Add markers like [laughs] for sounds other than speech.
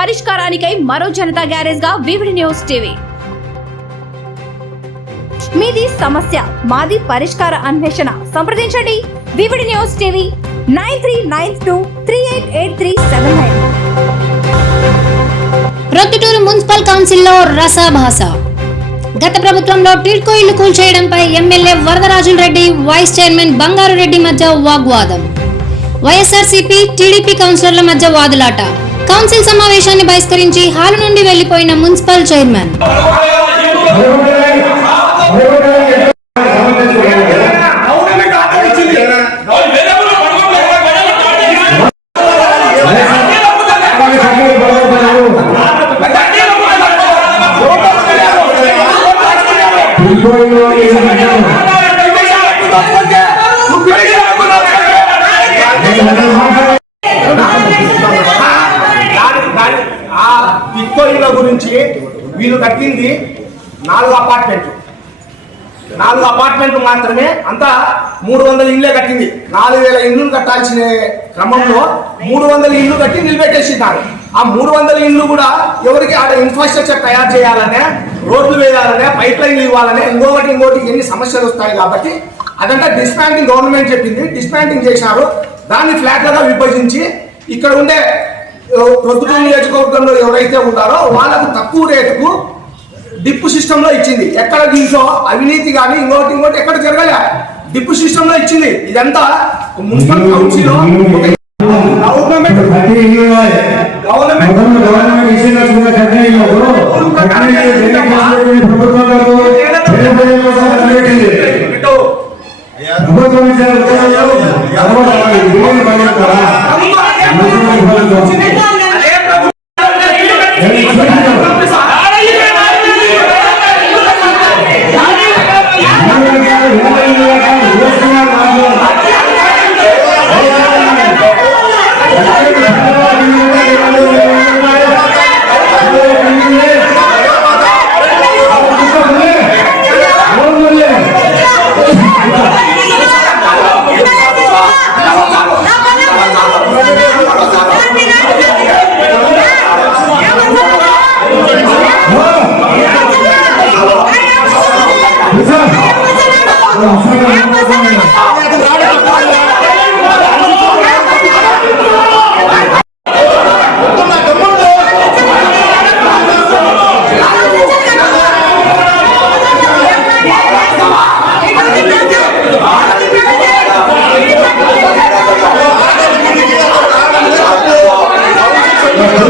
పరిష్కారానికై మరో జనతా గ్యారేజ్గా VVD news TV. మీది సమస్య మాది పరిష్కార అన్వేషణ. సంప్రదించండి. VVD news TV nine three nine two three eight eight three seven nine. Proddatur municipal కౌన్సిల్లో రసాభాస. గత ప్రభుత్వంలో టిడ్కో ఇల్లు కూల్చేయడంపై MLA Varadarajula Reddy vice chairman Bangaru Reddy మధ్య వాగ్వాదం. వైఎస్ఆర్సీపీ టీడీపీ కౌన్సిలర్ల మధ్య వాదులాట. కౌన్సిల్ సమావేశాన్ని బహిష్కరించి హాలు నుండి వెళ్ళిపోయిన మున్సిపల్ చైర్మన్. టిక్కో ఇళ్ళ గురించి వీళ్ళు కట్టింది నాలుగు అపార్ట్మెంట్లు నాలుగు అపార్ట్మెంట్లు మాత్రమే అంతా మూడు వందల ఇళ్ళే కట్టింది. నాలుగు వేల ఇండ్లు కట్టాల్సిన క్రమంలో మూడు వందల ఇండ్లు కట్టి నిలబెట్టేసినారు. ఆ మూడు వందల ఇండ్లు కూడా ఎవరికి ఆడ ఇన్ఫ్రాస్ట్రక్చర్ తయారు చేయాలనే రోడ్లు వేయాలనే పైప్ లైన్లు ఇవ్వాలనే ఇంకొకటి ఇంకోటి ఎన్ని సమస్యలు వస్తాయి కాబట్టి అదంతా డిస్మాంటింగ్ గవర్నమెంట్ చెప్పింది. డిస్మాంటింగ్ చేశారు దాన్ని ఫ్లాట్లుగా విభజించి ఇక్కడ ఉండే ప్రొద్దుటూరు నియోజకవర్గంలో ఎవరైతే ఉంటారో వాళ్ళకు తక్కువ రేటుకు డిప్పు సిస్టమ్లో ఇచ్చింది ఎక్కడ దీంట్లో అవినీతి కానీ ఇంకోటి ఇంకోటి ఎక్కడ జరగలే డిప్పు సిస్టమ్లో ఇచ్చింది ఇదంతా municipal council government government 나온다 Yeah. [laughs]